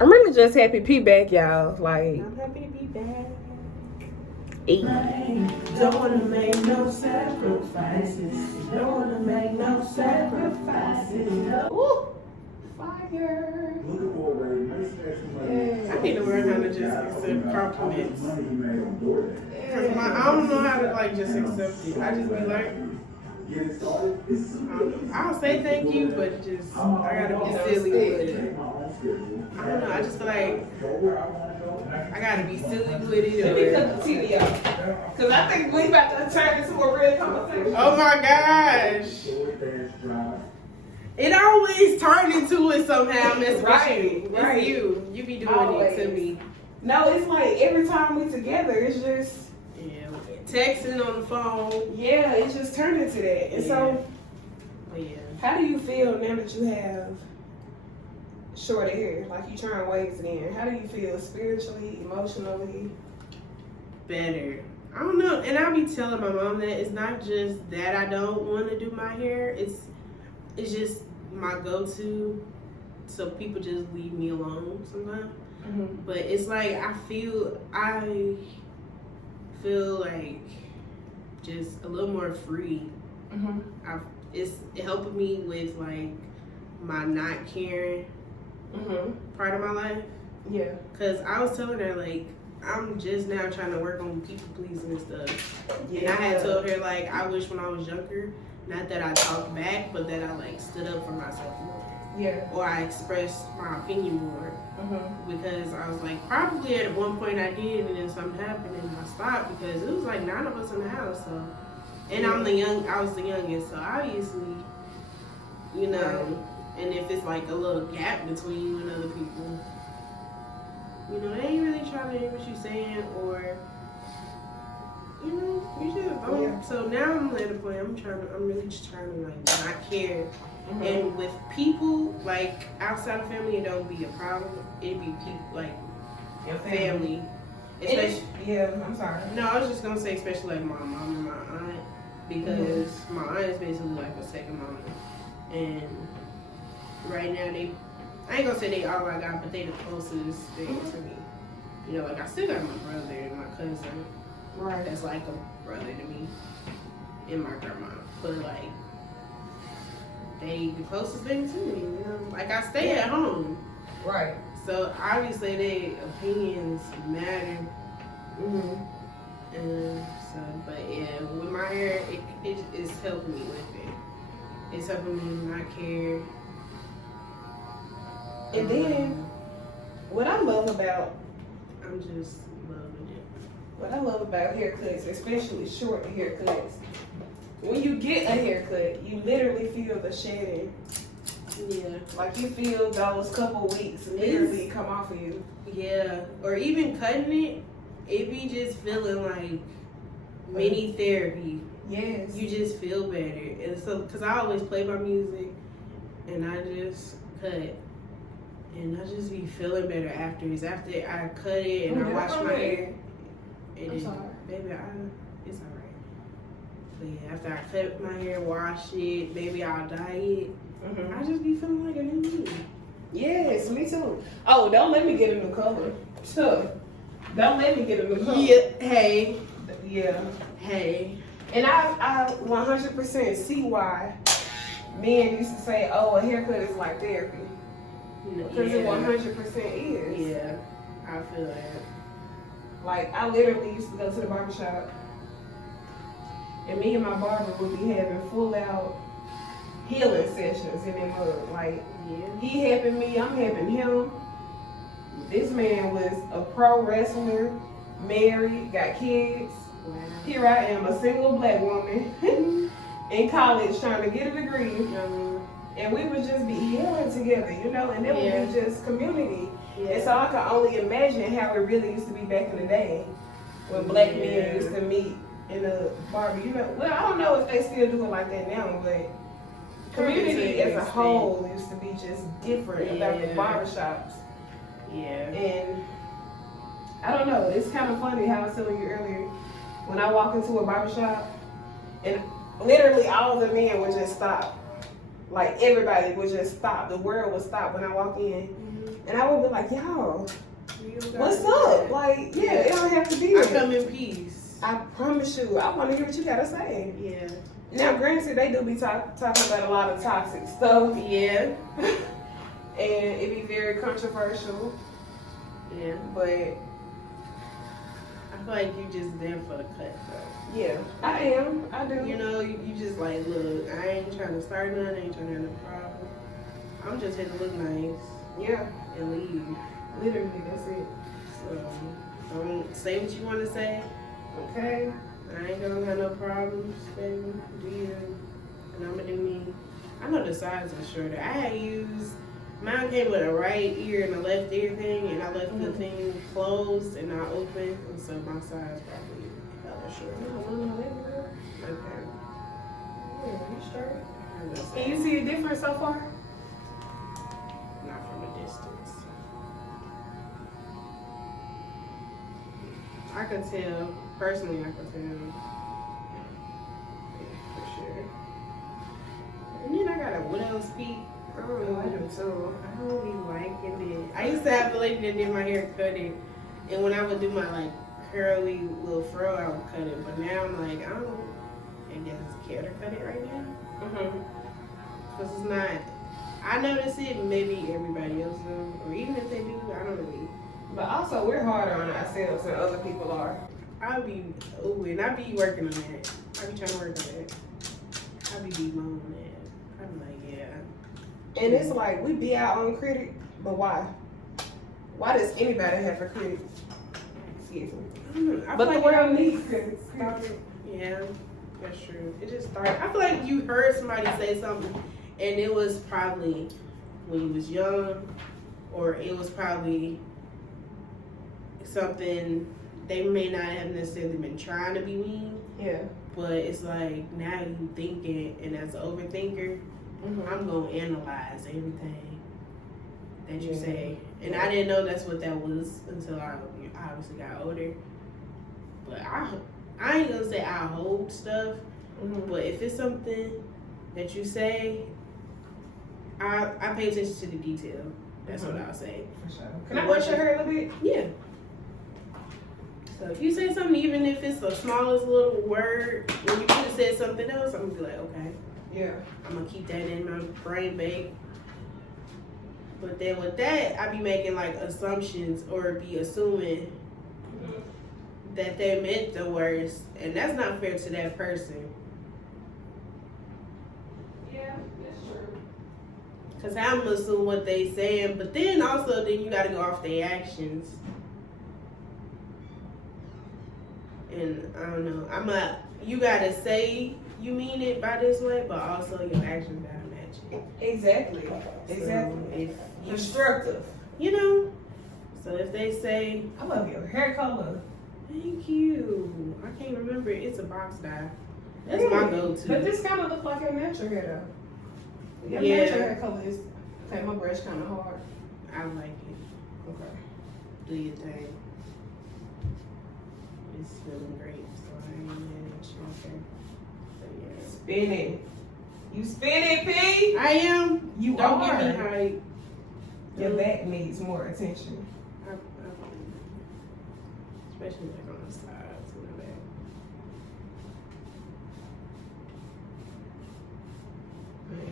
I'm really just happy P back, y'all. Like, I'm happy to be back. Don't wanna make no sacrifices. Don't wanna make no sacrifices. Woo! Fire. I need to learn how to just accept compliments. Cause I don't know how to like just accept it. I just be like, I'll say thank you, but just I gotta be silly with it. I don't know. I just feel like I gotta be silly with it. Let me cut the TV off. Cause I think we about to turn into a real conversation. Oh my gosh! It always turned into it somehow, Miss Right, It's right. you be doing Always. it to me. No, it's like every time we together, it's just Texting on the phone. yeah, it's just turned into that. And so, how do you feel now that you have shorter hair? Like you trying to waves it in. How do you feel spiritually, emotionally? Better. I don't know, and I be telling my mom that it's not just that I don't want to do my hair. It's just my go-to. So people just leave me alone sometimes. Mm-hmm. But it's like I feel like just a little more free. Mm-hmm. It's helping me with like my not caring part of my life. Yeah. Cause I was telling her like I'm just now trying to work on people pleasing and stuff. Yeah. And I had told her like I wish when I was younger, not that I talked back, but that I like stood up for myself more. Yeah. Or I expressed my opinion more. Because I was like, probably at one point I did, and then something happened and I stopped because it was like 9 of us in the house. So, and I was the youngest, so obviously, you know, and if it's like a little gap between you and other people, you know, they ain't really trying to hear what you're saying, or you know, you just don't. Yeah. So now I'm at a point. I'm really just trying to like not care. And with people, like, outside of family, it don't be a problem. It be people, like, Your family. Especially, yeah, I'm sorry. no, I was just going to say, especially, like, my mom and my aunt. Because my aunt is basically, like, a second mama. And right now, I ain't going to say they all I got, but they the closest thing to me. You know, like, I still got my brother and my cousin. Right. That's like a brother to me. And my grandma. But, like, they the closest thing to me, you know. Like I stay at home, Right. so obviously their opinions matter. And so, but yeah, with my hair, it's helping me with it. It's helping me not care. And then, what I love about I'm just loving it. What I love about haircuts, especially short haircuts, when you get a haircut, you literally feel the shedding. Yeah. Like you feel those couple weeks literally come off of you. Yeah. Or even cutting it be just feeling like mini therapy. Yes. You just feel better. And so, because I always play my music and I just cut. And I just be feeling better afterwards. After I cut it and I wash my hair. I'm sorry. Baby, it's alright. But yeah, after I cut my hair, wash it, maybe I'll dye it. I just be feeling like a new me. Yes, me too. Oh, don't let me get a new color. Sure. Don't let me get a new color. Yeah, hey. Yeah. Hey. And I 100% see why men used to say, oh, a haircut is like therapy. Because it 100% is. Yeah, I feel that. Like, I literally used to go to the barbershop, and me and my barber would be having full out healing sessions in that mug. Like, he helping me, I'm helping him. This man was a pro wrestler, married, got kids. Wow. Here I am, a single black woman in college trying to get a degree. And we would just be healing together, you know, and it would be just community. Yeah. And so I can only imagine how it really used to be back in the day when black men used to meet in a barber. You know, well, I don't know if they still do it like that now, but community as a whole used to be just different about the barbershops. Yeah. And I don't know, it's kind of funny how I was telling you earlier, when I walk into a barbershop, and literally all the men would just stop. Like everybody would just stop. The world would stop when I walk in. And I would be like, yo, You don't gotta what's do up? that. Like, yeah, it don't have to be I there. come in peace. I promise you, I want to hear what you gotta say. Yeah. Now, granted, they do be talking about a lot of toxic stuff, Yeah. and it be very controversial. Yeah. But I feel like you just there for the cut, though. yeah, I am. I do. You know, you just like, look, I ain't trying to start nothing, I ain't trying to have no problem. I'm just here to look nice Yeah, and leave. literally, that's it. So, don't say what you want to say. Okay. I ain't gonna have no problems, baby. Do you? And I'm gonna do me. I know the sides are shorter. I had used, mine came with a right ear and a left ear thing, and I left the thing closed and not open, and so my size probably hella shorter. Okay. Yeah, you straight? I'm just Can saying, you see a difference so far? not from a distance. I can tell, personally, I can tell. Yeah, for sure. And then I got a widow speak. I don't Oh, I really, do too. I don't be liking it. I used to have the lady that did my hair cut it, and when I would do my like curly little fro, I would cut it. But now I'm like, I guess care to cut it right now. Cause it's not. I notice it. Maybe everybody else do, or even if they do, I don't really. But also, we're harder on ourselves than other people are. I be and I be working on that. I be trying to work on that. I be deep on that. I'm like, yeah. And it's like, we be our own critic, but why? Why does anybody have a critic? Excuse me. I But feel the like world it needs critics. started. Yeah, that's true. It just started. I feel like you heard somebody say something, and it was probably when you was young, or it was probably something they may not have necessarily been trying to be mean. Yeah. But it's like now you thinking, and as an overthinker, I'm gonna analyze everything that you say, and I didn't know that's what that was until I obviously got older. But I ain't gonna say I hold stuff, but if it's something that you say, I pay attention to the detail. That's what I'll say. For sure. Can I brush your hair a little bit? Yeah. So if you say something, even if it's the smallest little word, when you could have said something else, I'm gonna be like, okay. Yeah. I'm gonna keep that in my brain bank. But then with that, I be making like assumptions or be assuming that they meant the worst, and that's not fair to that person. Yeah, that's true. Cause I'm gonna assume what they saying, but then also then you gotta go off their actions. And I don't know. You gotta say you mean it by this way, but also your actions gotta match it. Exactly. So Exactly. if you, Constructive. you know, so if they say, I love your hair color. thank you, I can't remember, it's a box dye. That's my go-to. But this kind of looks like your natural hair though. Your Yeah. natural hair color is, okay, my brush kind of hard. I like it. Okay. Do your thing. It's feeling great, so I ain't mad at you, okay? But yeah. Spin it. You spin it, P. I am. You Don't are. give me hype. Your back needs more attention. I especially like on the sides and the back.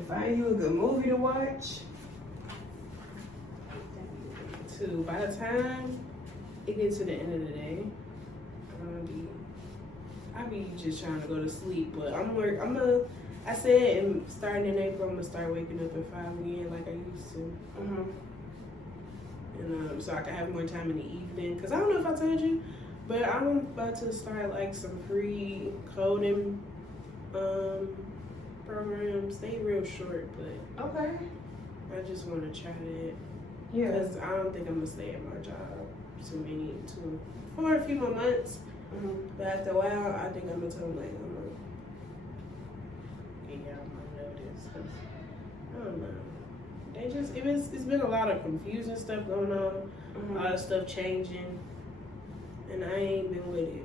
Find you a good movie to watch. Too. By the time it gets to the end of the day, I be just trying to go to sleep. But I said, starting in April, I'm gonna start waking up at 5 again, like I used to. And so I can have more time in the evening. Cause I don't know if I told you, but I'm about to start like some free coding programs. They real short, but Okay. I just want to try that. Yeah. Cause I don't think I'm gonna stay at my job for a few more months. But after a while, I think I'm gonna tell them like I'm gonna get out my notice. Cause I don't know. It's been a lot of confusing stuff going on, a lot of stuff changing, and I ain't been with it.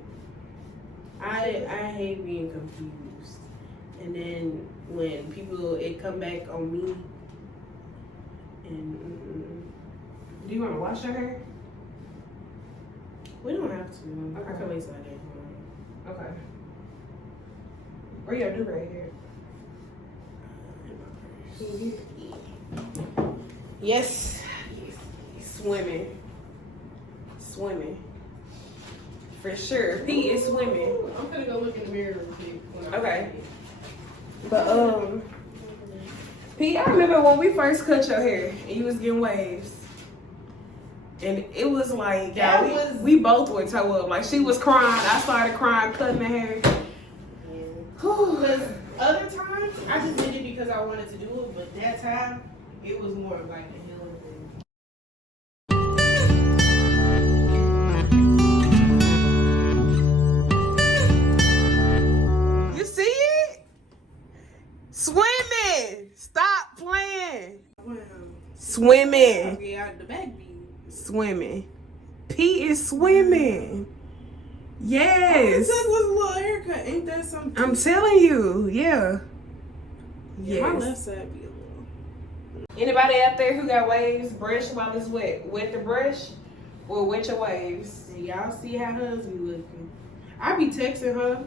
I hate being confused, and then when it come back on me, and Do you want to wash your hair? We don't have to. Okay. I can wait till I get home. Okay. Where your do-rag at? Yes. Swimming. For sure. P is swimming. I'm gonna go look in the mirror real quick. Okay. But P, I remember when we first cut your hair and you was getting waves. And it was like, we both would toe up. Like she was crying, I started crying, cutting the hair. Because other times I just did it because I wanted to do it, but that time it was more of like a healing thing. You see it? Swimming. Stop playing. Wow. Swimming. Get out the back beat. Swimming. P is swimming. Yes. This was a little haircut. Ain't that something? I'm telling you. Yeah. Yeah, my Yes. left side be a little. Anybody out there who got waves, brush while it's wet. Wet the brush or wet your waves. And y'all see how hers be looking. I be texting her.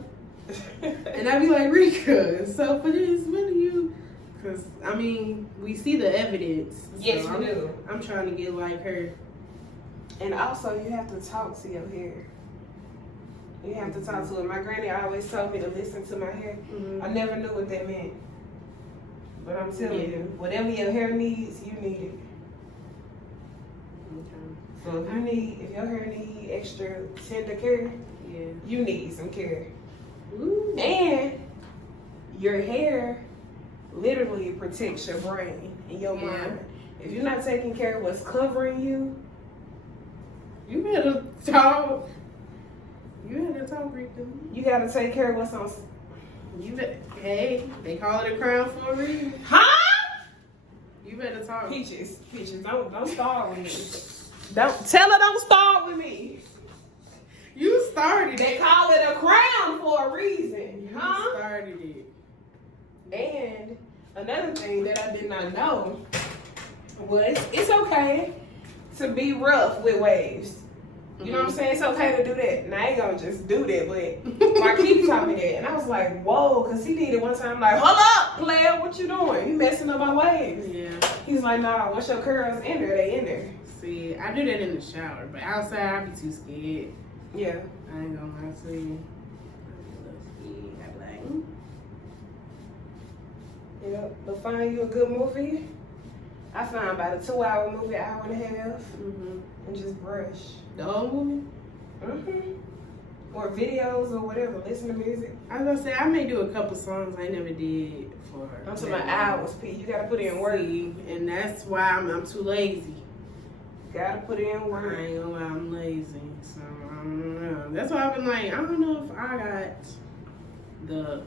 And I be like, Rika, so for this, when do you? Because, I mean, we see the evidence. Yes, so we do. I'm trying to get like her. And also, you have to talk to your hair. You have to talk to it. My granny always told me to listen to my hair. Mm-hmm. I never knew what that meant. But I'm telling Yeah. you, whatever your hair needs, you need it. So if your hair need extra tender care, Yeah. you need some care. Ooh. And your hair literally protects your brain and your Yeah. mind. If you're not taking care of what's covering you, You better talk. You better talk, Rika. you gotta take care of what's on. You better. Hey, they call it a crown for a reason. Huh? You better talk. Peaches, don't start with me. Don't tell her don't start with me. You started They it. call it a crown for a reason, You huh? started it. And another thing that I did not know was it's okay to be rough with waves. You know what I'm saying? It's okay to do that. And I ain't gonna just do that, but my keep taught me that. And I was like, whoa, because he did it one time, like, hold up, player, what you doing? You messing up my waves. Yeah. He's like, nah, once your curls in there, they in there. See, I do that in the shower, but outside I be too scared. Yeah. I ain't gonna lie to you. I'm a little scared. I be like, Yep. But find you a good movie. I found about a 2-hour movie, hour and a half, and just brush. The whole movie? Or videos or whatever. Listen to music. I was gonna say I may do a couple songs I never did for. I'm talking about hours, P. You gotta put in work. See, and that's why I'm too lazy. Gotta put in I work. ain't gonna lie, I'm lazy. So I don't know. That's why I've been like, I don't know if I got the.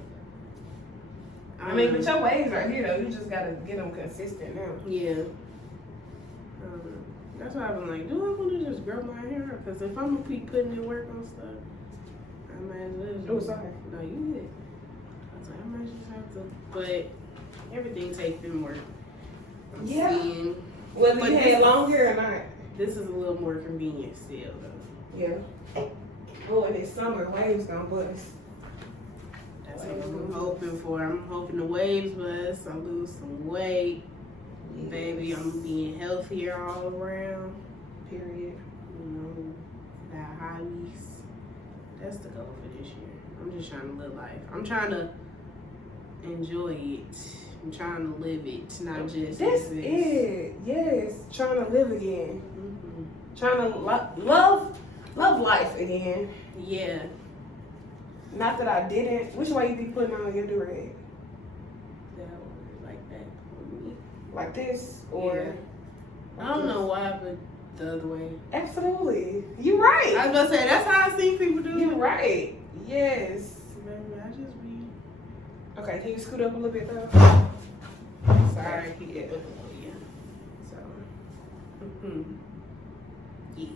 I mean, but your waves are here though. You just gotta get them consistent now. Yeah. That's why I've been like, do I want to just grow my hair? Because if I'm gonna keep putting in work on stuff, I might as well. Just, Oh, sorry. No, you good. I was like, I might just have to. But everything takes them work. I'm Yeah. seeing- Whether But you this- had long hair or not. This is a little more convenient still, though. Yeah. Oh, and it's summer. Waves gonna bust. That's what I'm hoping for. I'm hoping the waves bust. I lose some weight. Yes. Baby, I'm being healthier all around. Period. You know, diabetes. That's the goal for this year. I'm just trying to live life. I'm trying to enjoy it. I'm trying to live it, not just That's exist. it. Yes. Trying to live again. Mhm. Trying to love life again. Yeah. Not that I didn't. Which way you be putting on your do-rag? That one, like that for me. Like this? Or Yeah. I don't know why, but the other way. Absolutely. You right. I was gonna say that's how I see people do You it. right. Yes. Baby, I just be Okay, can you scoot up a little bit though? Sorry. Yeah. Yeah. So. Yes.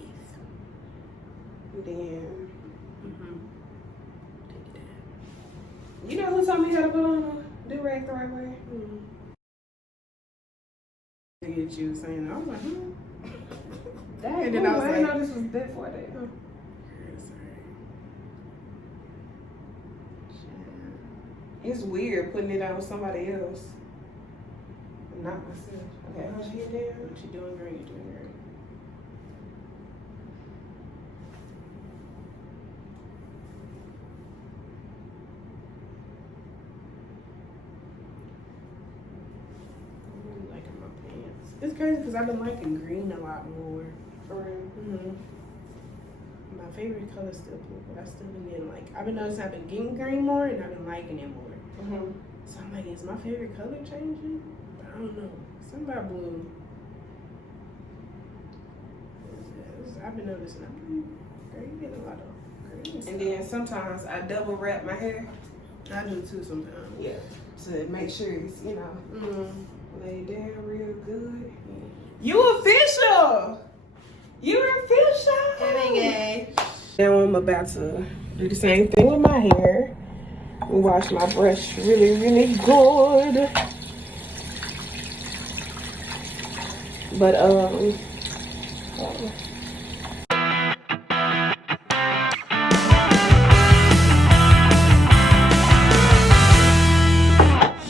Then Take it down. you know who told me how to put on a do-rag the right way? I get you saying, I was like, Dang, And then I was I didn't like, know this was that far there. It's weird putting it on somebody else. Not myself. Okay, What you doing? What you doing, girl? You doing, girl? I'm really liking my pants. It's crazy because I've been liking green a lot more. For real. Mm-hmm. My favorite color is still blue, but I still been getting like, I've been noticing I've been getting green more and I've been liking it more. Mm-hmm. So I'm like, is my favorite color changing? I don't know. Something about blue. I've been noticing I've been getting a lot of green. And then sometimes I double wrap my hair. I do too sometimes. Yeah. To make sure it's, you know, laid down real good. You official! You're official! Now I'm about to do the same thing with my hair. Wash my brush really, really good. But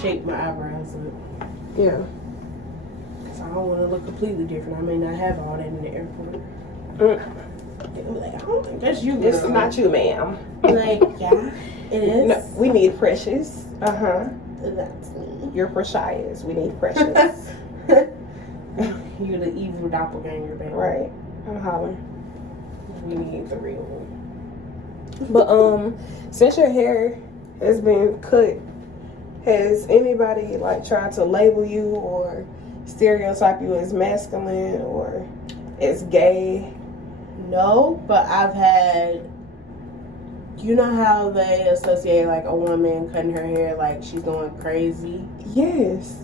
shape my eyebrows up. yeah. Cause I don't want to look completely different. I may not have all that in the airport. They'll be like, I don't think that's you, girl. It's not you, ma'am. Like, yeah, it is. No, we need Precious. That's me. You're Precious. We need Precious. You're the evil doppelganger, baby. Right. I'm hollering. We need the real one. But since your hair has been cut, has anybody like tried to label you or stereotype you as masculine or as gay? No, but I've had, you know how they associate like a woman cutting her hair like she's going crazy? Yes.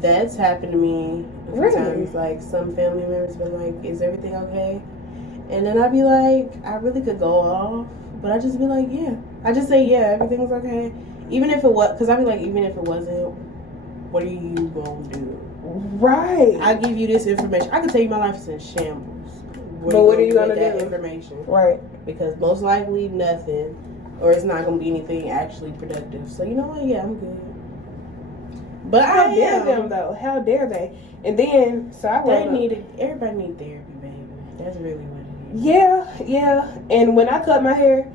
That's happened to me a few Really? times. Like some family members been like, is everything okay? And then I'd be like, I really could go off, but I just be like, yeah. I just say, yeah, everything's okay. Even if it was, because I'd be like, even if it wasn't, what are you gonna do? Right. I give you this information. I can tell you my life is in shambles. But what are you gonna with that do? information? Right. Because most likely nothing, or it's not gonna be anything actually productive. So you know what? Yeah, I'm good. But How dare them though? How dare they? And then so I everybody need therapy, baby. That's really what it is. Yeah. And when I cut my hair,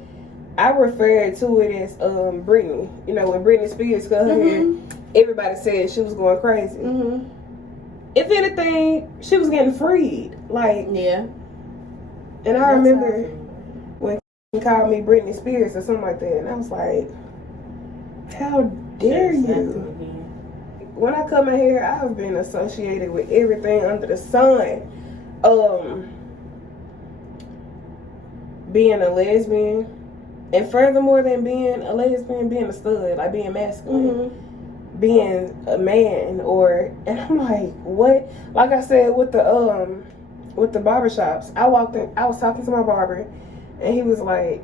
I referred to it as Britney. You know, when Britney Spears cut her hair, everybody said she was going crazy. If anything, she was getting freed. Like, yeah. And I remember when he called me Britney Spears or something like that, and I was like, how dare you? When I cut my hair, I've been associated with everything under the sun. Being a lesbian, and furthermore than being a lesbian, being a stud, like being masculine, being a man, and I'm like, what? Like I said with the barbershops, I walked in, I was talking to my barber, and he was like,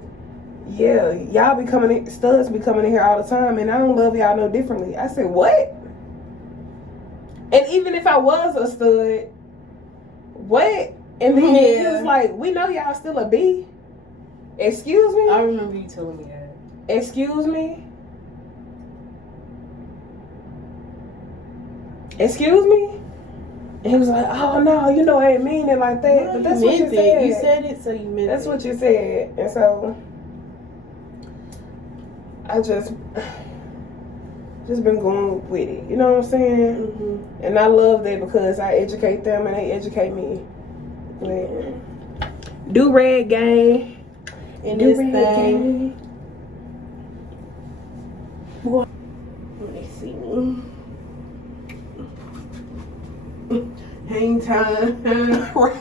yeah, y'all be coming in, studs be coming in here all the time, and I don't love y'all no differently. I said, what? And even if I was a stud, what? And then he was like, we know y'all still a B. Excuse me? I remember you telling me that. Excuse me? Excuse me? And he was like, oh no, you know I ain't mean it like that. No, but that's what you said. You said it, so you meant That's it. what you said. And so I just been going with it. You know what I'm saying? And I love that because I educate them and they educate me. Do rag gang. In this thing. Let me see. Hang time. Right.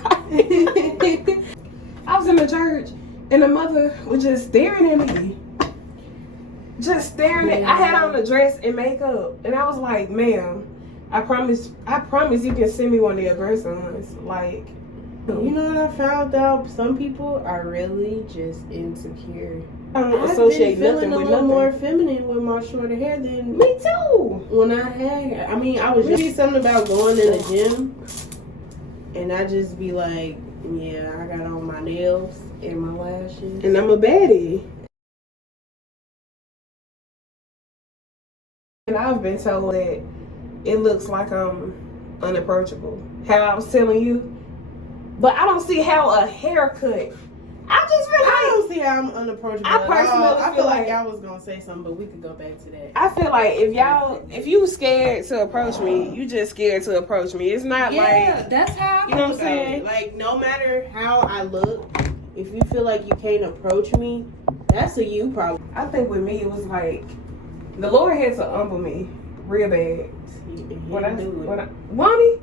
I was in the church and the mother was just staring at me. Just staring at. I had on a dress and makeup, and I was like, "Ma'am, I promise you can send me one of your grandsons." Like, you know what I found out? Some people are really just insecure. I don't associate nothing nothing with with a little nothing. more feminine with my shorter hair than Me too. when I had. I mean, I was just something about going in the gym, and I just be like, Yeah, I got on my nails and my lashes. And I'm a baddie. And I've been told that it looks like I'm unapproachable. How I was telling you. But I don't see how a haircut. I just feel like I don't see how I'm unapproachable. I personally I feel like like I was gonna say something, but we could go back to that. I feel like if you scared to approach me, you just scared to approach me. It's not like that's how you know what I'm saying? Like no matter how I look, if you feel like you can't approach me, that's a you problem. I think with me it was like the Lord had to humble me real bad. Won't he?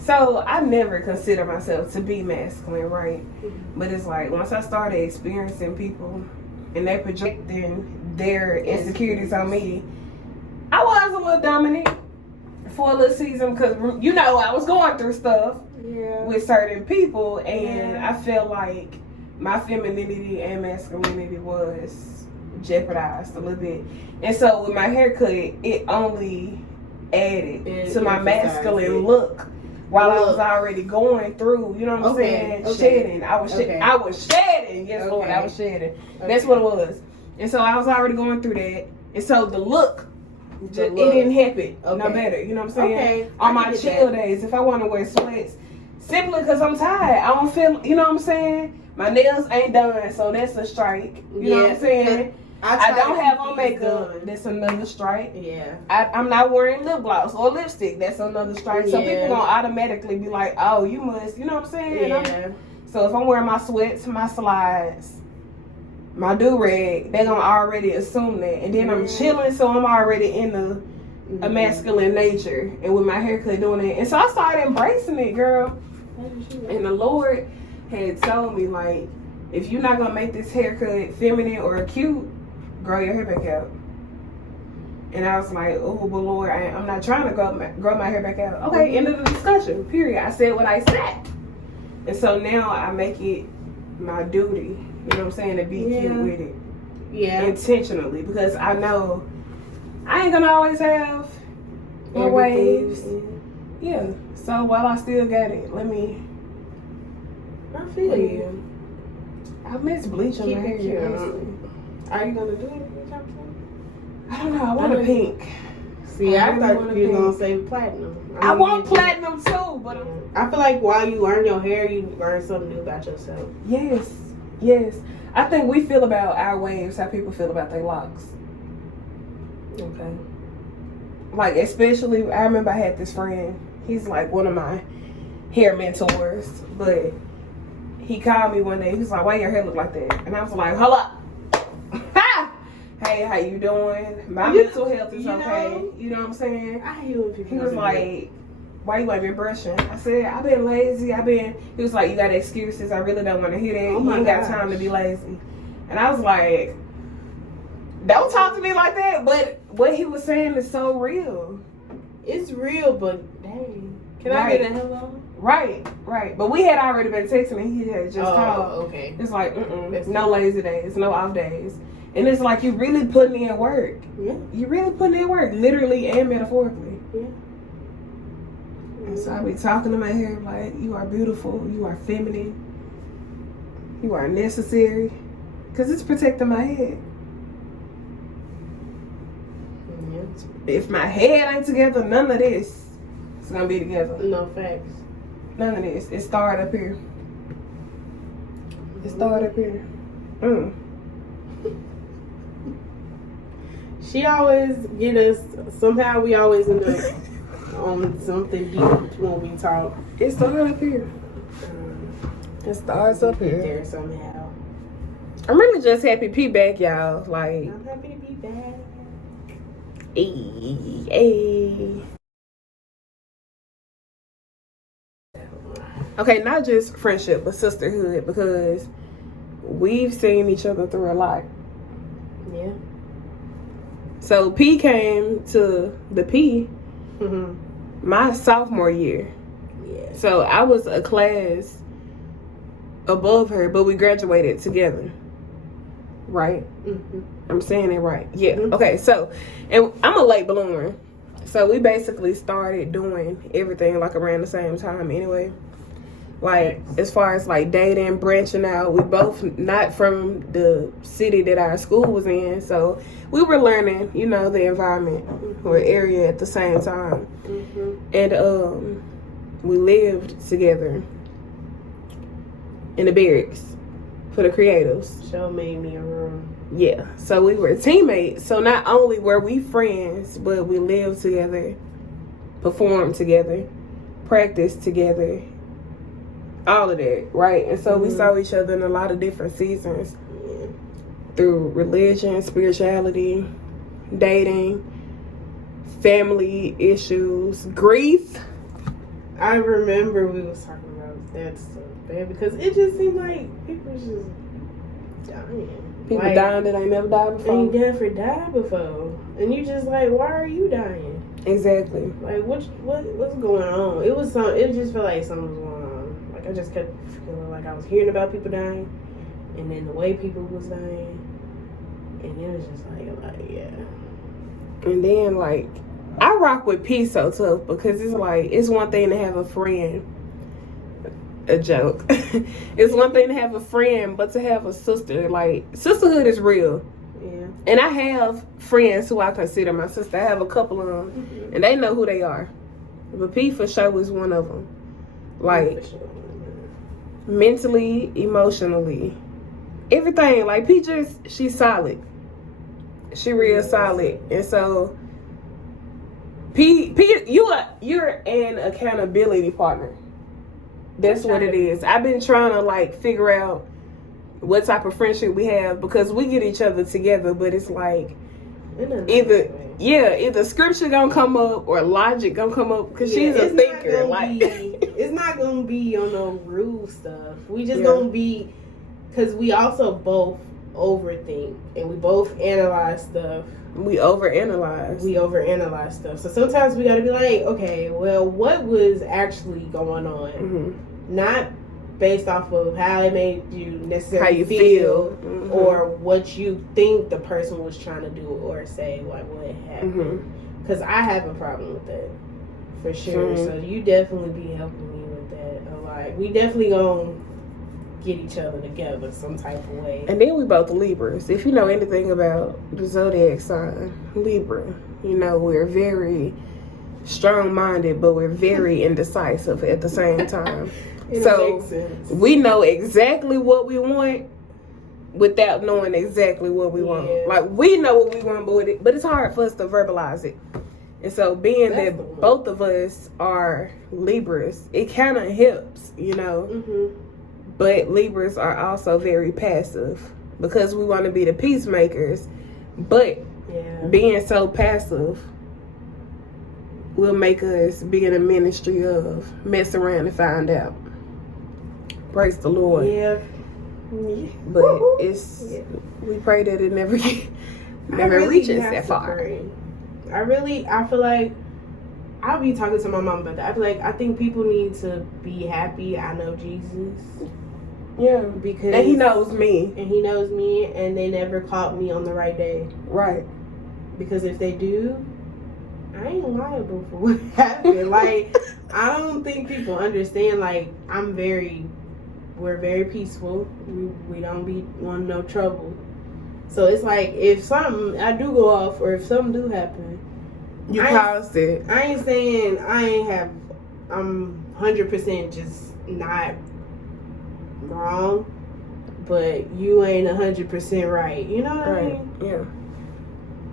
So I never consider myself to be masculine, right? But it's like once I started experiencing people and they projecting their insecurities on me, I was a little dominant for a little season because you know I was going through stuff with certain people, and I felt like my femininity and masculinity was jeopardized a little bit. And so with my haircut, it only added to my masculine look. While I was already going through, you know what I'm saying, shedding. I was shedding. Yes, Lord, I was shedding. That's what it was. And so I was already going through that. And so the look, it didn't happen no better. You know what I'm saying? On my chill days, if I want to wear sweats, simply because I'm tired. I don't feel, you know what I'm saying? My nails ain't done, so that's a strike. You know what I'm saying? I don't have on makeup. That's another strike. Yeah. I'm not wearing lip gloss or lipstick. That's another strike. So people gonna automatically be like, oh, you must, you know what I'm saying? Yeah. So if I'm wearing my sweats, my slides, my do-rag, they gonna already assume that. And then I'm chilling, so I'm already in a masculine nature. And with my haircut doing it. And so I started embracing it, girl. And the Lord had told me, like, if you're not gonna make this haircut feminine or cute, grow your hair back out. And I was like, oh, but Lord, I'm not trying to grow my hair back out. Okay, end of the discussion, period. I said what I said. And so now I make it my duty, you know what I'm saying, to be cute with it. Yeah. Intentionally, because I know I ain't gonna always have my waves. Yeah. So while I still got it, I feel you. I miss bleaching my hair. Are you gonna do it? I don't know. I want a pink. See, I thought you were gonna say platinum. I want platinum too, but I feel like while you learn your hair, you learn something new about yourself. Yes. I think we feel about our waves how people feel about their locks. Okay. Like especially, I remember I had this friend. He's like one of my hair mentors, but he called me one day. He was like, "Why your hair look like that?" And I was like, "Hold up." Hey, how you doing? My mental health is okay. You know what I'm saying? I hate when people. He was like, why you ain't been brushing? I said, I've been lazy. He was like, you got excuses. I really don't want to hear that. You ain't got time to be lazy. And I was like, don't talk to me like that. But what he was saying is so real. It's real, but dang. Can I get a hello? Right. But we had already been texting and he had just called. Okay. It's like, no lazy days, no off days. And it's like you really putting in work. Yeah. You really putting in work, literally and metaphorically. Yeah. And so I be talking to my hair like, you are beautiful, you are feminine, you are necessary. Because it's protecting my head. Yeah. If my head ain't together, none of this is going to be together. No facts. None of this. It started up here. It started up here. She always get us, somehow we always end up on something deep when we talk. It started up here. It starts up here. There somehow. I'm really just happy P back, y'all. Like, I'm happy to be back. Hey. Okay, not just friendship, but sisterhood, because we've seen each other through a lot. Yeah. So P came to the P my sophomore year. Yeah. So I was a class above her, but we graduated together. Right? Mm-hmm. I'm saying it right. Yeah. Mm-hmm. Okay, so, and I'm a late bloomer. So we basically started doing everything like around the same time anyway. Like, as far as like dating, branching out, we both not from the city that our school was in, so we were learning, you know, the environment or area at the same time. And we lived together in the barracks for the creatives. Show made me a room. Yeah, so we were teammates. So not only were we friends, but we lived together, performed together, practiced together, all of that, right? And so we saw each other in a lot of different seasons through religion, spirituality, dating, family issues, grief. I remember we was talking about that stuff, man, because it just seemed like people was just dying. People like, dying that ain't never died before. Ain't never died before. And you just like, why are you dying? Exactly. Like, what's going on? It just felt like something was going on. Like, I just kept feeling like I was hearing about people dying, and then the way people was dying, and it was just like, yeah. And then, like, I rock with peace so tough because it's like, it's one thing to have a friend. A joke. It's one thing to have a friend, but to have a sister, like, sisterhood is real. Yeah. And I have friends who I consider my sister. I have a couple of them, and they know who they are. But P for sure is one of them. Like, mentally, emotionally, everything. Like, P she's solid. She real solid. And so, P, you're an accountability partner. That's what it is. I've been trying to like figure out what type of friendship we have because we get each other together, but it's like either scripture gonna come up or logic gonna come up because she's a thinker. Like it's not gonna be on no rule stuff. We just gonna be because we also both overthink and we both analyze stuff. We overanalyze stuff. So sometimes we gotta be like, okay, well, what was actually going on? Not based off of how it made you necessarily how you feel. Or what you think the person was trying to do or say, like what happened. Because I have a problem with that, for sure. So you definitely be helping me with that a lot. We definitely gonna get each other together some type of way. And then we both Libras. If you know anything about the zodiac sign, Libra, you know, we're very strong-minded, but we're very indecisive at the same time. So we know exactly what we want without knowing exactly what we want. Like, we know what we want, but it's hard for us to verbalize it. And so being that both of us are Libras, it kind of helps, you know. But Libras are also very passive because we want to be the peacemakers. But being so passive will make us be in a ministry of mess around and find out. Praise the Lord. Yeah. But we pray that it never reaches that far. I feel like I'll be talking to my mom about that. I think people need to be happy. I know Jesus. Yeah. Because and he knows me. And they never caught me on the right day. Right. Because if they do, I ain't liable for what happened. Like, I don't think people understand, like, we're very peaceful. We don't want no trouble. So it's like, if something, I do go off, or if something do happen, you caused it. I ain't saying I'm 100% just not wrong, but you ain't 100% right. You know what I mean? Yeah.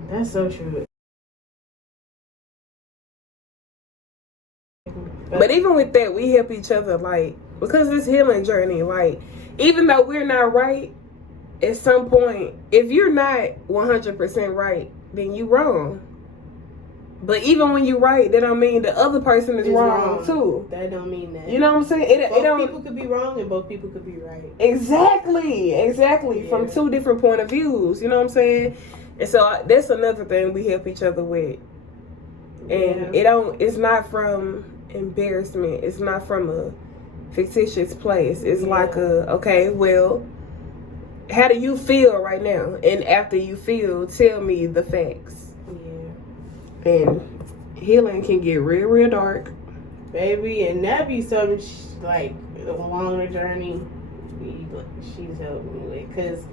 That's so true. But even with that, we help each other, like, because it's healing journey. Like, even though we're not right, at some point, if you're not 100% right, then you wrong. But even when you're right, that don't mean the other person is wrong too. That don't mean that. You know what I'm saying? Both people could be wrong and both people could be right. Exactly. Yeah. From two different point of views. You know what I'm saying? And so that's another thing we help each other with. And it's not from embarrassment. It's not from a fictitious place. It's like okay, well, how do you feel right now? And after you feel, tell me the facts. Yeah. And healing can get real, real dark. Baby, and that be something like, along the journey, she's helped me with. Cause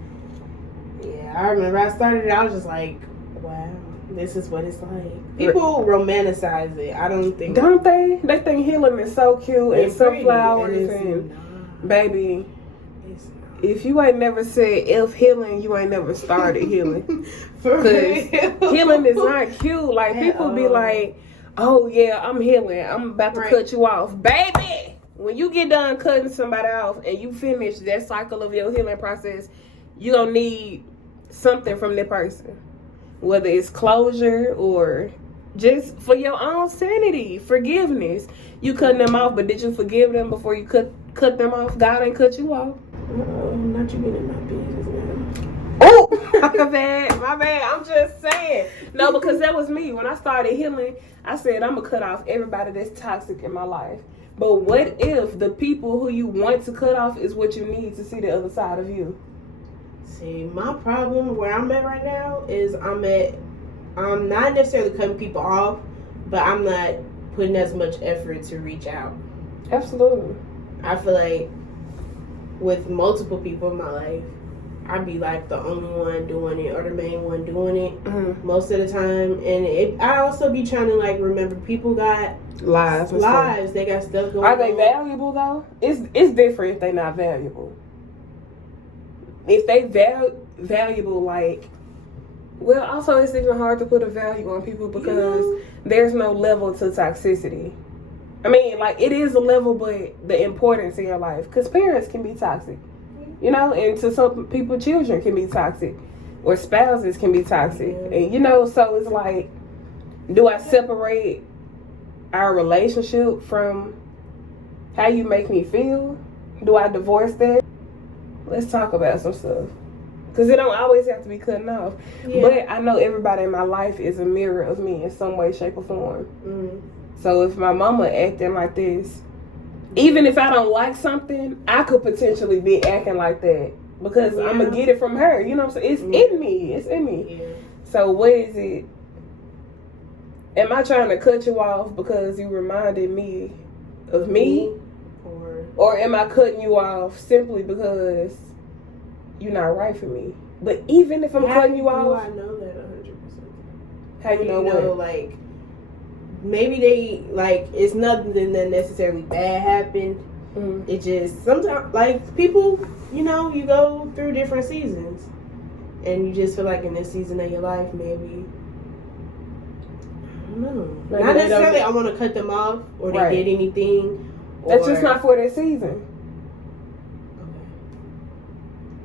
yeah, I remember I started it. I was just like, wow, this is what it's like. People romanticize it. I don't think. Don't they? They think healing is so cute and sunflowers and baby. If you ain't never said if healing, you ain't never started healing. Because healing is not cute. Like, people be like, oh yeah, I'm healing. I'm about to cut you off. Baby, when you get done cutting somebody off and you finish that cycle of your healing process, you gonna need something from that person. Whether it's closure or just for your own sanity, forgiveness. You cutting them off, but did you forgive them before you cut them off? God ain't cut you off. Not you getting in my business now. Oh, my bad. I'm just saying. No, because that was me. When I started healing, I said, I'm going to cut off everybody that's toxic in my life. But what if the people who you want to cut off is what you need to see the other side of you? See, my problem where I'm at right now is I'm not necessarily cutting people off, but I'm not putting as much effort to reach out. Absolutely. I feel like with multiple people in my life, I'd be like the only one doing it or the main one doing it most of the time. And I also be trying to like remember people got lives. They got stuff going on. Are they valuable though? It's different if they not valuable. If they valuable, like, well, also it's even hard to put a value on people because there's no level to toxicity. I mean, like, it is a level, but the importance in your life. Because parents can be toxic, you know, and to some people, children can be toxic, or spouses can be toxic. And, you know, so it's like, do I separate our relationship from how you make me feel? Do I divorce that? Let's talk about some stuff. Because it don't always have to be cutting off. Yeah. But I know everybody in my life is a mirror of me in some way, shape, or form. So if my mama acting like this, even if I don't like something, I could potentially be acting like that because I'm going to get it from her. You know what I'm saying? It's in me. It's in me. Yeah. So what is it? Am I trying to cut you off because you reminded me of me? Or am I cutting you off simply because you're not right for me? But even if I'm cutting you off... I know that 100%. How you know what? Like... Maybe they, like, it's nothing that necessarily bad happened. It just, sometimes, like, people, you know, you go through different seasons. And you just feel like in this season of your life, maybe, I don't know. Maybe not necessarily I want to cut them off or they did anything. That's just not for their season.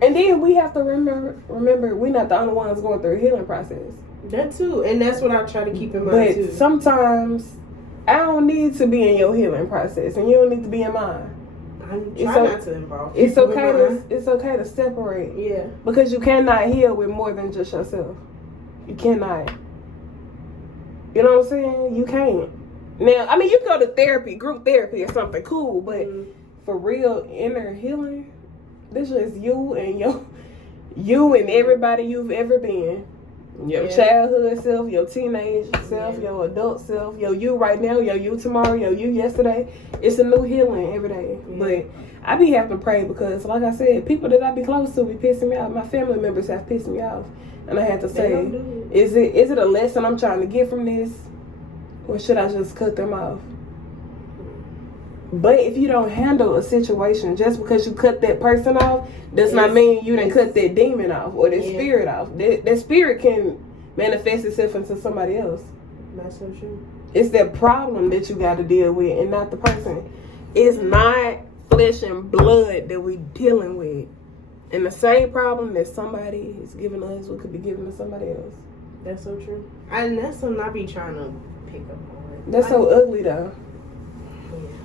Okay. And then we have to remember, we're not the only ones going through a healing process. That too, and that's what I try to keep in mind too. But sometimes I don't need to be in your healing process, and you don't need to be in mine. I try not to involve. It's okay to separate. Yeah, because you cannot heal with more than just yourself. You cannot. You know what I'm saying? You can't. Now, I mean, you can go to therapy, group therapy, or something cool, but for real inner healing, this is you and everybody you've ever been. Your childhood self, your teenage self, your adult self, your you right now, your you tomorrow, your you yesterday. It's a new healing every day. But I be having to pray because, like I said, people that I be close to be pissing me off. My family members have pissed me off. And I had to say, is it a lesson I'm trying to get from this? Or should I just cut them off? But if you don't handle a situation, just because you cut that person off, does not mean you didn't cut that demon off or that spirit off. That spirit can manifest itself into somebody else. That's so true. It's that problem that you got to deal with and not the person. It's not flesh and blood that we're dealing with. And the same problem that somebody is giving us, we could be giving to somebody else. That's so true. And that's something I be trying to pick up on. That's so ugly, though.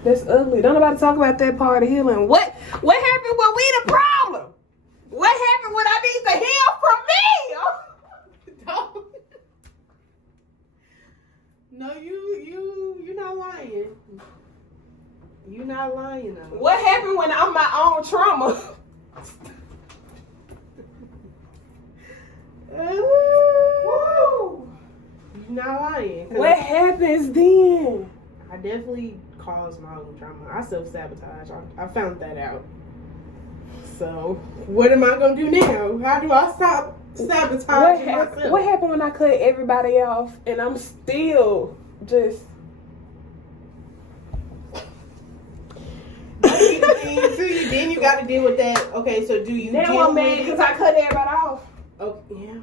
That's ugly. Don't nobody talk about that part of healing. What happened when we the problem? What happened when I need to heal from me? No, you're not lying. You're not lying though. What happened when I'm my own trauma? You're not lying. What happens then? I definitely cause my own drama. I self-sabotage. I found that out. So, what am I going to do now? How do I stop sabotaging myself? What happened when I cut everybody off and I'm still just... Then you got to deal with that. Okay, so do you now I'm mad because I cut everybody off. Oh, yeah.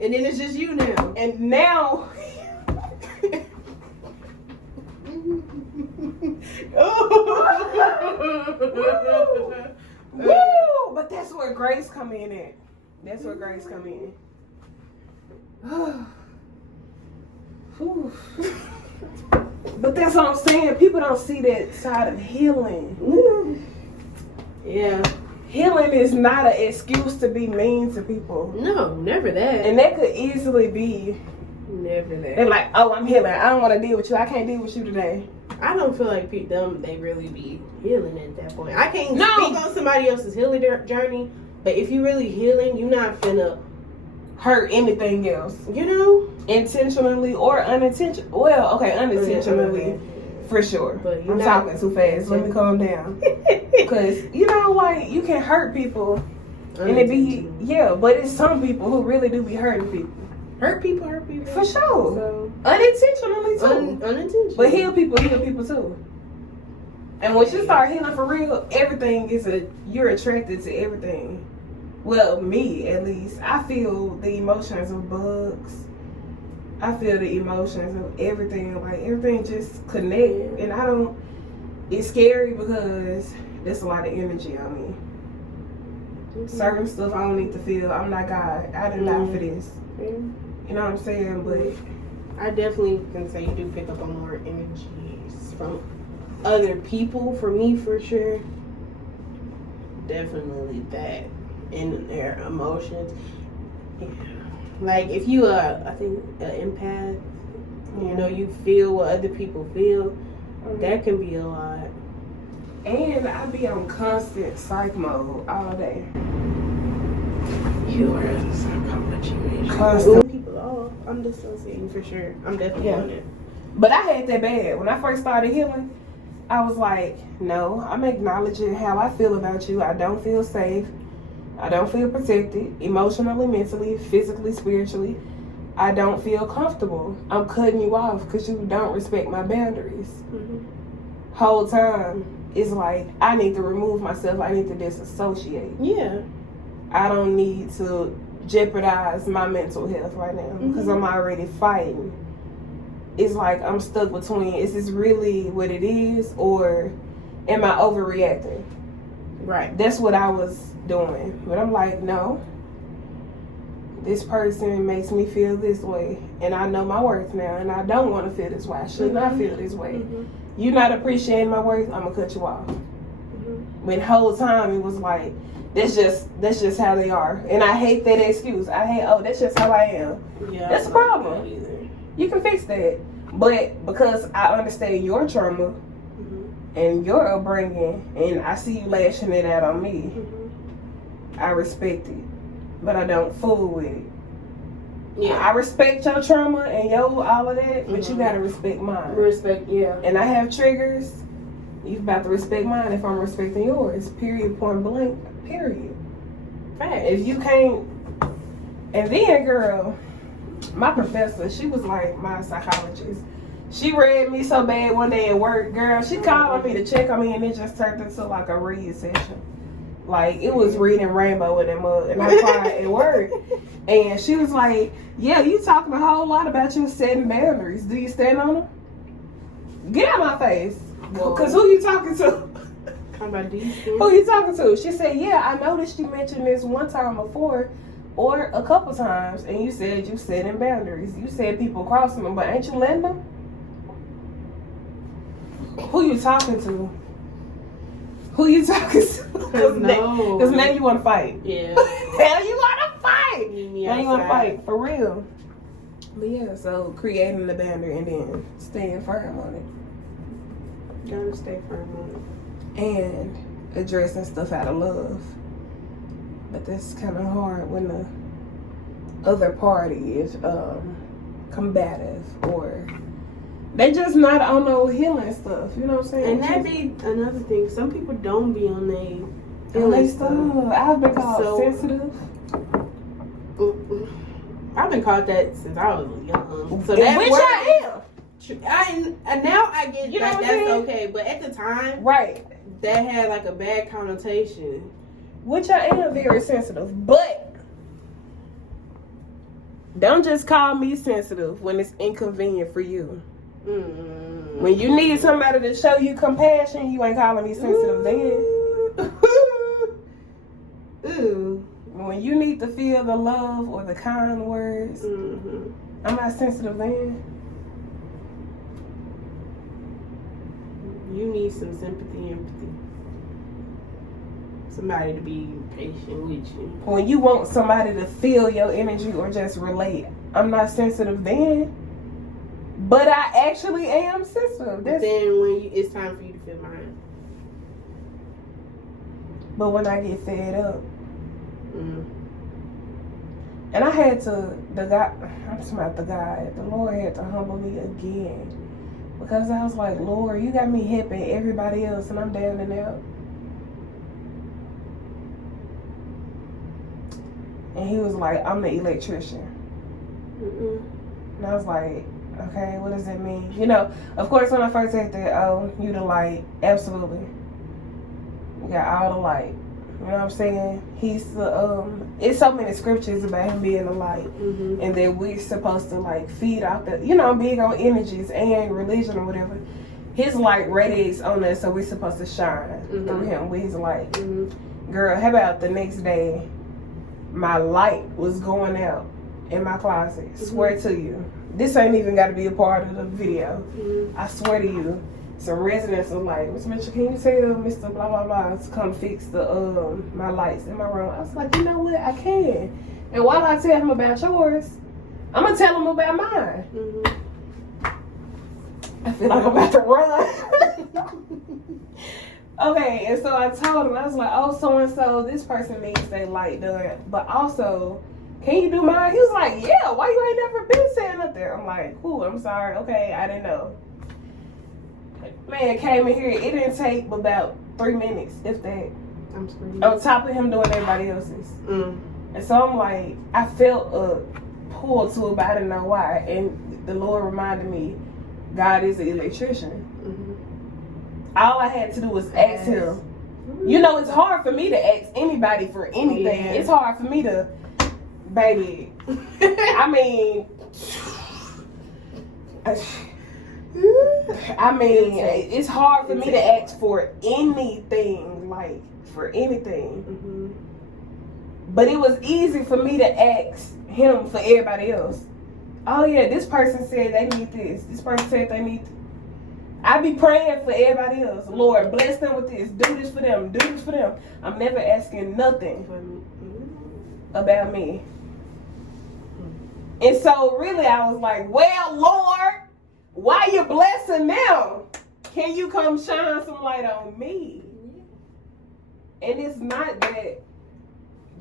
And then it's just you now. And now... Woo! But that's where grace come in at. That's where grace come in. But that's what I'm saying. People don't see that side of healing. Yeah. Healing is not an excuse to be mean to people. No, never that. And that could easily be. Never that. They're like, oh, I'm healing. I don't want to deal with you. I can't deal with you today. I don't feel like they really be healing at that point. I can't speak on somebody else's healing journey, but if you really healing, you're not finna hurt anything else. You know? Intentionally or unintentionally. Well, okay, unintentionally. For sure. But I'm talking too fast. Let me calm down. Because, you know, like, you can hurt people. And it be, but it's some people who really do be hurting people. Hurt people. For sure. So, unintentionally, too. Unintentionally. But heal people too. And once you start healing for real, everything you're attracted to everything. Well, me, at least. I feel the emotions of bugs. I feel the emotions of everything. Like, everything just connect. And it's scary because there's a lot of energy on me. Mm-hmm. Certain stuff I don't need to feel. I'm not God. I didn't die for this. Mm-hmm. You know what I'm saying? But I definitely can say you do pick up on more energies from other people. For me, for sure. Definitely that. In their emotions. Yeah. Like, if you I think an empath, you know, you feel what other people feel, that can be a lot. And I be on constant psych mode all day. You are a psychology major. Constant. People off. I'm dissociating for sure. I'm definitely on it. But I had that bad. When I first started healing, I was like, no, I'm acknowledging how I feel about you. I don't feel safe. I don't feel protected, emotionally, mentally, physically, spiritually. I don't feel comfortable. I'm cutting you off because you don't respect my boundaries. Mm-hmm. Whole time, it's like, I need to remove myself. I need to disassociate. Yeah. I don't need to jeopardize my mental health right now because I'm already fighting. It's like I'm stuck between, is this really what it is, or am I overreacting? Right. That's what I was doing. But I'm like, no. This person makes me feel this way. And I know my worth now. And I don't want to feel this way. I should not feel this way. You're not appreciating my worth, I'm going to cut you off. When the whole time it was like, that's just how they are. And I hate that excuse. I hate, that's just how I am. Yeah, that's a problem. You can fix that. But because I understand your trauma, and your upbringing, and I see you lashing it out on me, I respect it, but I don't fool with it. Yeah, I respect your trauma and all of that, but you gotta respect mine. Respect, yeah. And I have triggers. You about to respect mine if I'm respecting yours. Period. Point blank. Period. Right. If you can't, and then, girl, my professor, she was like my psychologist. She read me so bad one day at work, girl. She called on me to check on me, and it just turned into like a read session. Like, it was reading Rainbow in that mug, and I cried at work. And she was like, yeah, you talking a whole lot about you setting boundaries. Do you stand on them? Get out of my face. Because who you talking to? Who you talking to? She said, yeah, I noticed you mentioned this one time before, or a couple times, and you said you setting boundaries. You said people crossing them, but ain't you letting them? Who you talking to? Who you talking to? Because now you want to fight. Yeah. Now you want to fight. Now you want to fight. For real. But yeah, so creating the boundary and then staying firm on it. Gotta stay firm on it. And addressing stuff out of love. But that's kind of hard when the other party is combative or They just not on no healing stuff. You know what I'm saying? And that be another thing. Some people don't be on their healing stuff. I've been called sensitive. I've been called that since I was young. So that which I am. Now I get you know that that's okay, but at the time, right, that had like a bad connotation. Which I am very sensitive, but don't just call me sensitive when it's inconvenient for you. When you need somebody to show you compassion, you ain't calling me sensitive then. When you need to feel the love or the kind words, I'm not sensitive then. You need some sympathy, empathy. Somebody to be patient with you. When you want somebody to feel your energy or just relate, I'm not sensitive then. But I actually am sensitive. But then when it's time for you to feel mine. But when I get fed up. And I had to, the Lord had to humble me again. Because I was like, Lord, you got me helping everybody else and I'm down and out. And he was like, I'm the electrician. And I was like, okay, what does that mean? You know, of course, when I first said that, oh, you the light. Absolutely. You got all the light. You know what I'm saying? He's the, it's so many scriptures about him being the light. And that we're supposed to, like, feed out the, you know, big on energies and religion or whatever. His light radiates on us, so we're supposed to shine through him with his light. Girl, how about the next day, my light was going out in my closet. Swear to you. This ain't even got to be a part of the video. I swear to you. Some residents are like, Mr. Mitchell, can you tell Mr. Blah, blah, blah to come fix the my lights in my room? I was like, you know what? I can. And while I tell him about yours, I'm going to tell him about mine. I feel like I'm about to run. Okay, and so I told him, I was like, oh, so-and-so, this person needs their light done. But also, can you do mine? He was like, yeah, why you ain't never been saying up there? I'm like, cool, I'm sorry. Okay, I didn't know. Man came in here, it didn't take about 3 minutes, if that. I'm screaming. On top of him doing everybody else's. And so I'm like, I felt a pull to it, but I didn't know why. And the Lord reminded me, God is an electrician. All I had to do was ask him. You know, it's hard for me to ask anybody for anything. It's hard for me to, baby. I mean, it's hard for me to ask for anything, like, for anything. But it was easy for me to ask him for everybody else. Oh yeah, this person said they need this. This person said they need. I be praying for everybody else. Lord, bless them with this. Do this for them. Do this for them. I'm never asking nothing about me. And so really I was like, well, Lord, why you blessing them? Can you come shine some light on me? And it's not that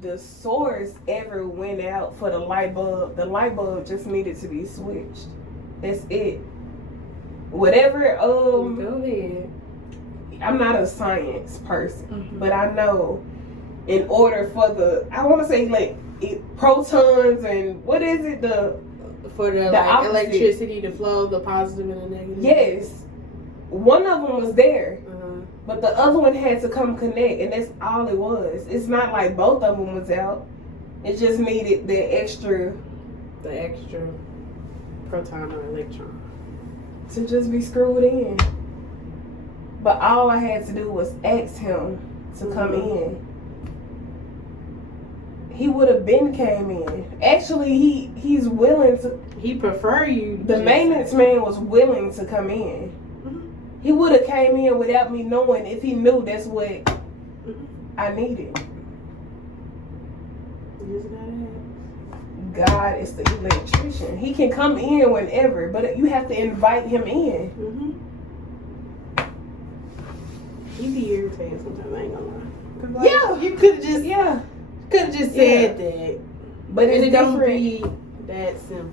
the source ever went out for the light bulb. The light bulb just needed to be switched. That's it. Whatever, Go ahead. I'm not a science person, but I know in order for the, I want to say like protons and what is it, for the like, electricity to flow, the positive and the negative. Yes, one of them was there, but the other one had to come connect, and that's all it was. It's not like both of them was out. It just needed the extra proton or electron to just be screwed in. But all I had to do was ask him to come in. He would have been came in. Actually, he's willing to. He prefer you. The maintenance man was willing to come in. He would have came in without me knowing if he knew that's what I needed. God is the electrician. He can come in whenever, but you have to invite him in. He be irritated sometimes, I ain't gonna lie. Yeah. You could have just said that. But it's don't different. be that simple.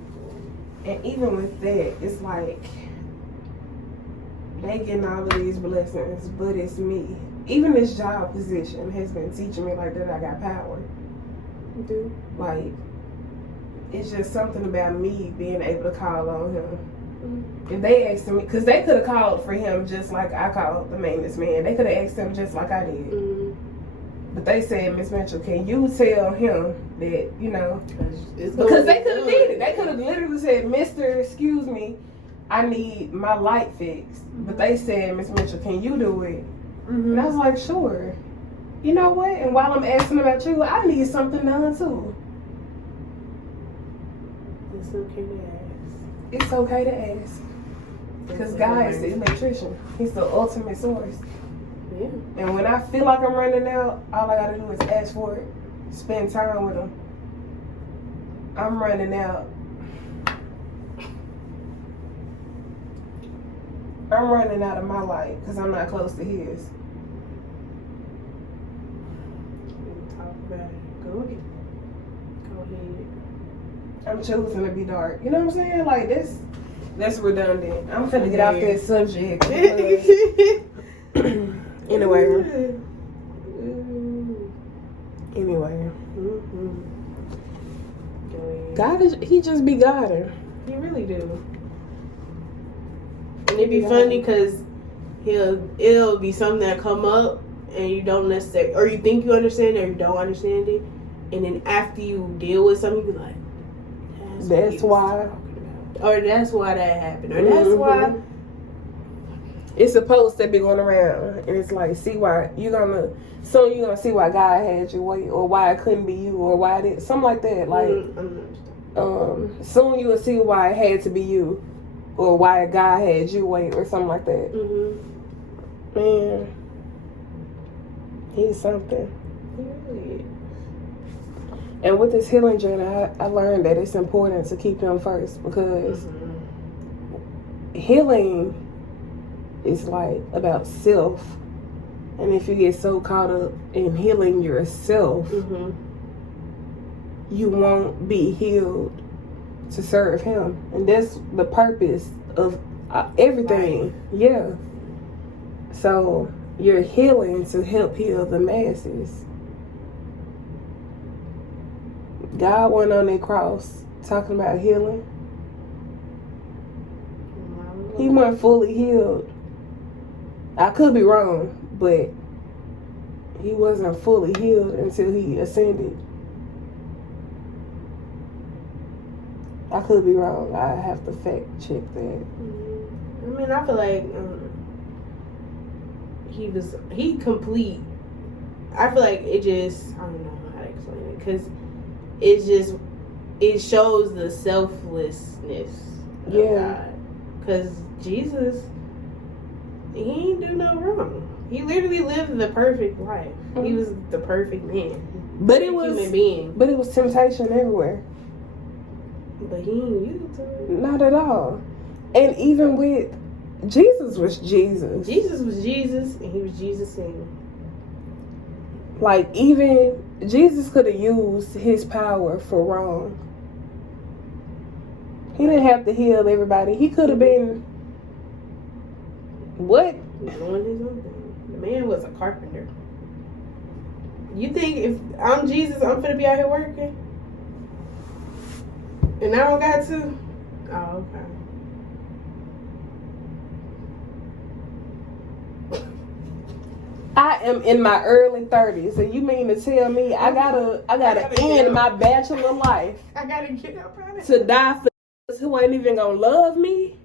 And even with that, it's like they getting all of these blessings, but it's me. Even this job position has been teaching me like that I got power. Do. Like, it's just something about me being able to call on him. If they asked me, because they could have called for him just like I called the maintenance man. They could have asked him just like I did. But they said, Miss Mitchell, can you tell him that, you know, because they could have did it. They could have literally said, Mr. Excuse me, I need my light fixed. But they said, Miss Mitchell, can you do it? And I was like, sure. You know what? And while I'm asking about you, I need something done too. It's okay to ask. It's okay to ask. Because God is the electrician. He's the ultimate source. Yeah. And when I feel like I'm running out, all I gotta do is ask for it. Spend time with him. I'm running out. I'm running out of my light because I'm not close to his. Talk about it. Go ahead. I'm choosing to be dark. You know what I'm saying? Like, that's redundant. I'm finna get off that subject. Anyway. God he just be God. He really do. And it'd be funny because it'll be something that come up and you don't necessarily, or you think you understand it or you don't understand it, and then after you deal with something, you be like, that's why. Or that's why that happened. Or that's why. It's supposed to be going around. And it's like, see why you're gonna see why God had you wait, or why it couldn't be you, or why it is something like that. Like soon you will see why it had to be you, or why God had you wait, or something like that. Man, he's something. He really is. And with this healing journey, I learned that it's important to keep him first, because healing is like about self. And if you get so caught up in healing yourself, you won't be healed to serve him. And that's the purpose of everything. Right. Yeah. So you're healing to help heal the masses. God went on that cross talking about healing. He wasn't fully healed. I could be wrong, but he wasn't fully healed until he ascended. I could be wrong. I have to fact check that. I mean, I feel like he complete. I feel like it just, I don't know how to explain it, because it shows the selflessness of God. Because Jesus, he ain't do no wrong. He literally lived the perfect life. He was the perfect man. But it was human being. But it was temptation everywhere. But he ain't used to it. Not at all. And even with Jesus was Jesus. Jesus was Jesus, and he was Jesus singing. Like, even Jesus could have used his power for wrong. He didn't have to heal everybody. He could have been what? Doing his own thing. The man was a carpenter. You think if I'm Jesus, I'm finna be out here working? And I don't got to? Oh, okay. I am in my early 30s, and you mean to tell me I gotta end my bachelor life? I gotta get up out of it. To die for who ain't even gonna love me?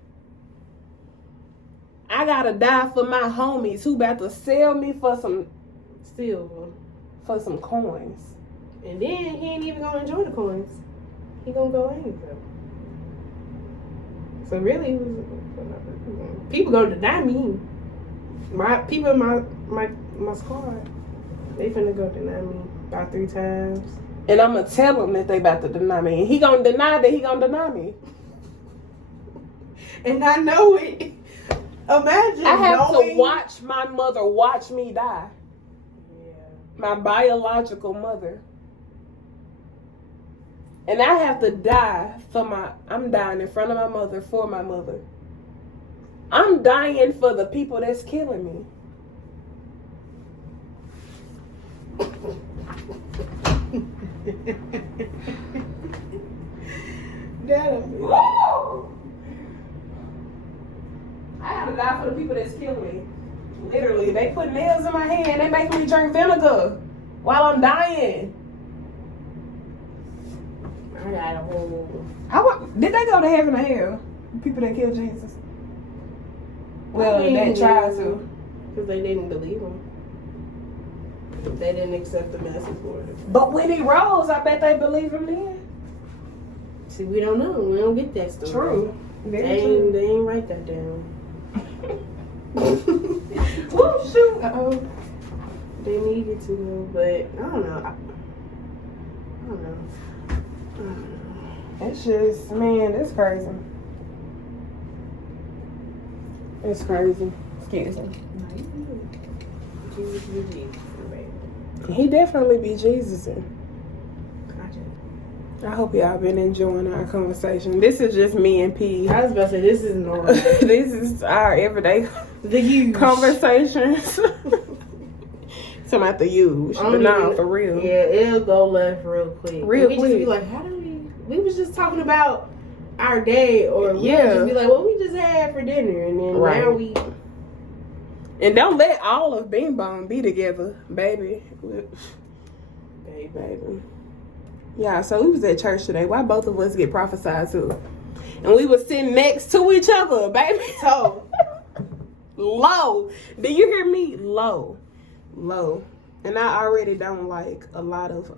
I gotta die for my homies who about to sell me for some silver, for some coins. And then he ain't even gonna enjoy the coins. He gonna go anywhere. So really, people gonna deny me. My people in my squad, they finna go deny me about 3 times. And I'm gonna tell him that they about to deny me. And he gonna deny that he gonna deny me. And I know it. Imagine I have to watch my mother watch me die. Yeah. My biological mother. And I have to die I'm dying in front of my mother, for my mother. I'm dying for the people that's killing me. I gotta die for the people that's killing me. Literally, they put nails in my hand. They make me drink vinegar while I'm dying. I got a whole. Did they go to heaven or hell? People that killed Jesus. Well, they tried to. Because they didn't believe him. They didn't accept the message for it. But when he rose, I bet they believed him then. See, we don't know. We don't get that story. True. They ain't write that down. Whoop, shoot. Uh-oh. They needed to, but I don't know. I don't know. It's just, man, it's crazy. It's crazy. Excuse me. Jesus be Jesus, baby. He definitely be Jesus. I hope y'all been enjoying our conversation. This is just me and P. I was about to say, this is normal. This is our everyday conversations. Talking about the huge, but no, for real. Yeah, it'll go left real quick. Real we quick. just be like, how do we was just talking about our day, or we would just be like, what we just had for dinner, and then now we. And don't let all of Bing Bong be together, baby. Baby. Yeah, so we was at church today. Why both of us get prophesied to? And we was sitting next to each other, baby. So low. Do you hear me? Low. And I already don't like a lot of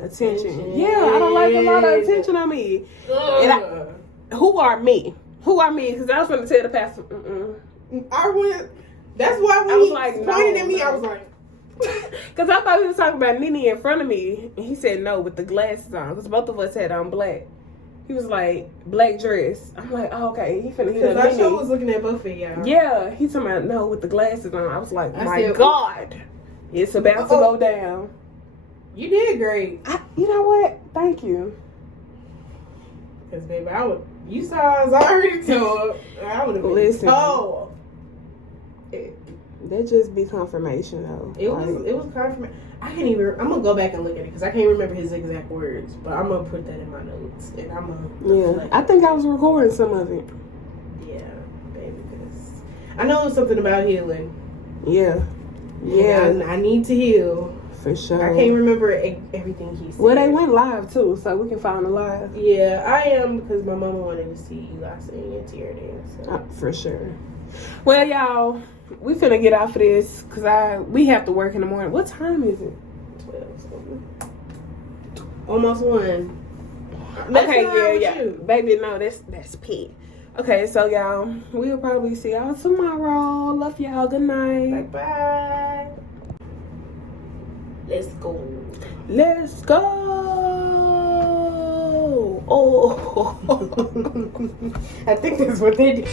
attention. Yeah, I don't like a lot of attention on me. And who are me? Because I was going to tell the pastor, I went. That's why when he was pointed at me, I was like. Because I thought he was talking about Nene in front of me. And he said no with the glasses on. Because both of us had on black. He was like, black dress. I'm like, oh, okay. He finna hear Because I was looking at both of y'all. Yeah. He talking about no with the glasses on. I was like, my God. It's about to go down. You did great. You know what? Thank you. Because, baby, you saw I was already told. I would have been told. That just be confirmation, though. It was confirmation. I can't even. I'm gonna go back and look at it because I can't remember his exact words. But I'm gonna put that in my notes, and I'm gonna. Yeah, I think I was recording some of it. Yeah, baby, because I know it's something about healing. Yeah. I need to heal. For sure. I can't remember everything he said. Well, they went live too, so we can find the live. Yeah, I am because my mama wanted to see you guys sing your tear dance. So. For sure. Well, y'all, we finna get off of this because we have to work in the morning. What time is it? 12. Almost 1. Okay, yeah. Baby, no, that's P. Okay, so y'all, we'll probably see y'all tomorrow. Love y'all. Good night. Bye. Let's go. Oh. I think that's what they did.